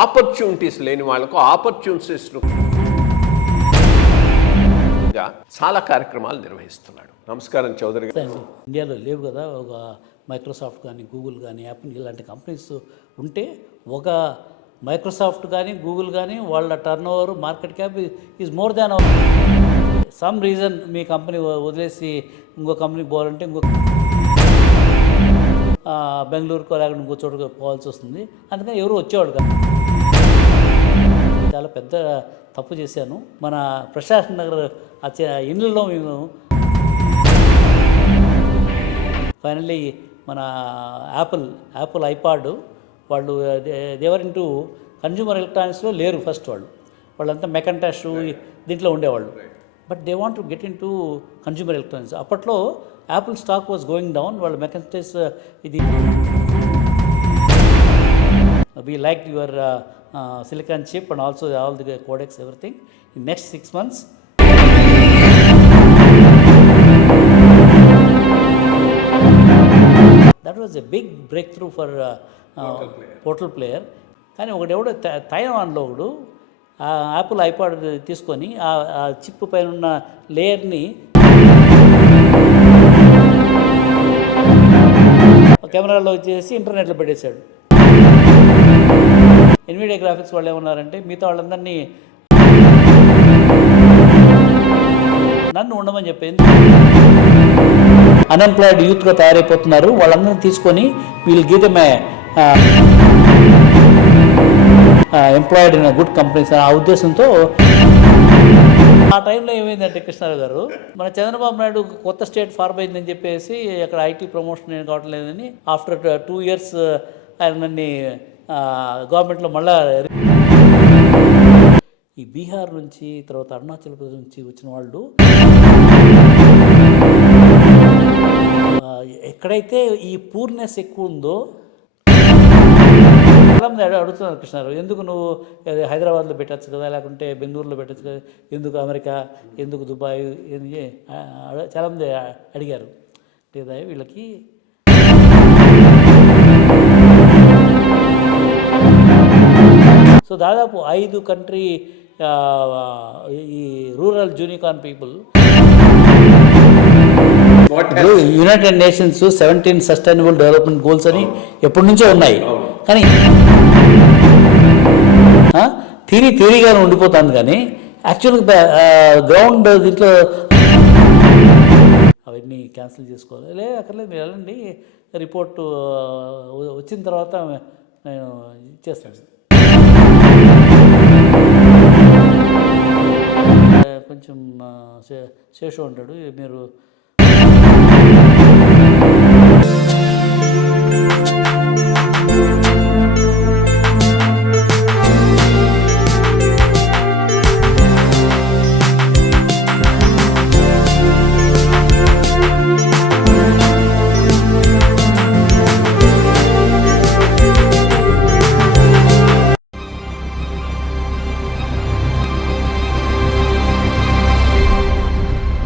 Opportunities లేని వాళ్ళకు opportunities చాలా కార్యక్రమాలు నిర్వహిస్తున్నాడు. నమస్కారం చౌదరి గారు. ఇండియాలో లేవు కదా, ఒక మైక్రోసాఫ్ట్ కానీ గూగుల్ కానీ యాపిల్ ఇలాంటి కంపెనీస్ ఉంటే, ఒక మైక్రోసాఫ్ట్ కానీ గూగుల్ కానీ వాళ్ళ turn over market cap is more than some reason me company వదిలేసి ఇంకో కంపెనీకి పోవాలంటే బెంగళూరుకో లేకపోతే ఇంకో చోటుకు పోవాల్సి వస్తుంది. అందుకని ఎవరు వచ్చేవాడు కాదు. చాలా పెద్ద తప్పు చేశాను. మన ప్రశాంత్ నగర్ ఇండ్లలో మేము ఫైనల్లీ మన యాపిల్ ఐపాడ్ వాళ్ళు దేవర్ ఇంటూ కన్జ్యూమర్ ఎలక్ట్రానిక్స్లో లేరు. ఫస్ట్ వాళ్ళంతా మెకంటాష్ దీంట్లో ఉండేవాళ్ళు. But they want to get in to consumer electronics. అప్పట్లో Apple stock was going down. వాళ్ళ మెకంటాష్ ఇది we like your silicon chip and also all the codecs, everything. In next 6 months that was a big breakthrough for portal player. కానీ ఒకడెవడో తైవాన్లో ఒకడు Apple iPod తీసుకొని ఆ chip పైన ఉన్న లేయర్ని కెమెరాలో చేసి ఇంటర్నెట్లో పెట్టేశాడు. ఎన్విడియా గ్రాఫిక్స్ వాళ్ళు ఏమన్నారంటే, మిగతా వాళ్ళందరినీ నన్ను ఉండమని చెప్పింది. అన్ఎంప్లాయిడ్ యూత్గా తయారైపోతున్నారు, వాళ్ళందరినీ తీసుకొని వీళ్ళు గీతమే ఎంప్లాయిడ్ ఇన్ గుడ్ కంపెనీస్ ఆ ఉద్దేశంతో. ఆ టైంలో ఏమైందంటే కృష్ణారావు గారు, మన చంద్రబాబు నాయుడు కొత్త స్టేట్ ఫార్మ్ అయిందని చెప్పేసి అక్కడ ఐటీ ప్రమోషన్ ఏం కావటం లేదని ఆఫ్టర్ 2 years ఆయన నన్ను గవర్నమెంట్లో మళ్ళా ఈ బీహార్ నుంచి తర్వాత అరుణాచల్ ప్రదేశ్ నుంచి వచ్చిన వాళ్ళు ఎక్కడైతే ఈ పూర్నెస్ ఎక్కువ ఉందో చాలామంది అడుగుతున్నారు, కృష్ణారావు ఎందుకు నువ్వు హైదరాబాద్లో పెట్టచ్చు కదా, లేకుంటే బెంగళూరులో పెట్టచ్చు కదా, ఎందుకు అమెరికా, ఎందుకు దుబాయ్, చాలామంది అడిగారు. లేదా వీళ్ళకి సో దాదాపు 5 కంట్రీ ఈ rural unicorn people United nations 17 sustainable development goals అని ఎప్పటి నుంచో ఉన్నాయి. కానీ థియరీగానే ఉండిపోతుంది. కానీ యాక్చువల్గా గ్రౌండ్ దీంట్లో అవన్నీ క్యాన్సిల్ చేసుకోవాలి. అక్కర్లేదు, మీరు వెళ్ళండి, రిపోర్టు వచ్చిన తర్వాత నేను ఇచ్చేస్తాను. కొంచెం శేషు ఉంటాడు, మీరు